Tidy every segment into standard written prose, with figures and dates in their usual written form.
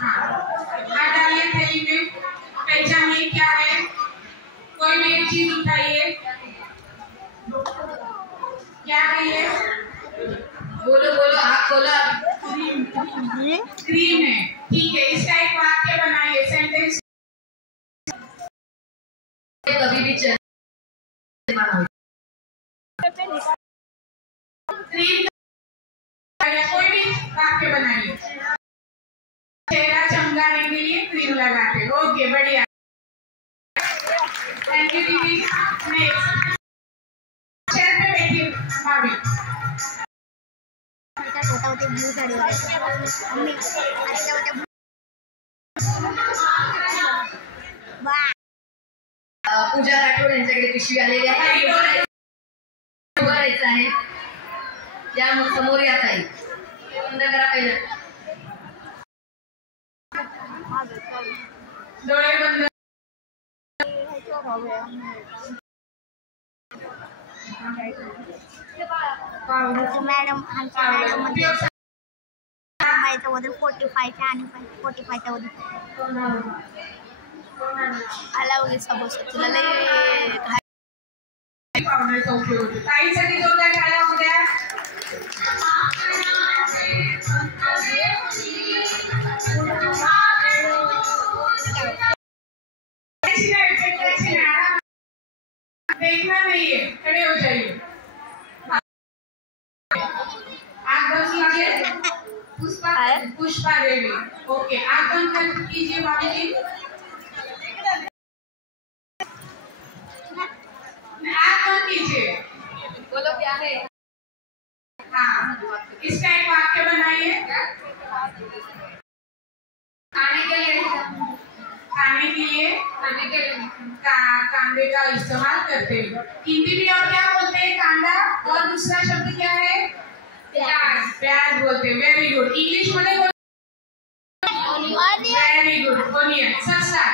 हाँ, हाथ डालिए थैली में। पहचानिए क्या है। कोई भी एक चीज उठाइए। क्या है ये? बोलो बोलो, आप बोलो। क्रीम है। ठीक है, इसका एक वाक्य बनाइए, सेंटेंस। कभी भी क्रीम, कोई भी वाक्य बनाइए। चेहरा चमकाने के लिए क्रीम लगाते। ओके, बढ़िया। थैंक यू दीदी। नेक्स्ट चेयर पे बैठिए भाभी। पूजा राठोड यांच्याकडे पिशवी आलेली आहे, उभारायचं आहे। या मग समोर या ताई, बंद करा पहिलं, डोळे बंद। मॅडम आमच्या मॅडम मध्ये 45च्या आणि 45च्या वर आला वगैरे सबोस तुला लय पावडरचा उपयोग होतो। ताईसाठी जोरदार टाळ्या होत्या। देखना नहीं है, खड़े हो जाइए। आँख बंद कीजिए। पुष्पा देवी। ओके, आँख बंद कीजिए भाभी जी। आँख बंद कीजिए। बोलो क्या है? हाँ, इसका एक वाक्य बनाइए। खाने के लिए कांदे का इस्तेमाल करते हैं। हिंदी में और क्या बोलते हैं? कांदा। और दूसरा शब्द क्या है? प्याज। प्याज बोलते हैं। Very good. इंग्लिश मध्ये वेरी गुड, ओनियन। ससा।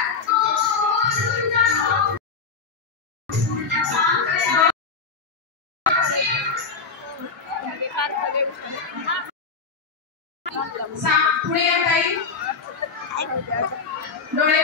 पुढे या ताई, डोळे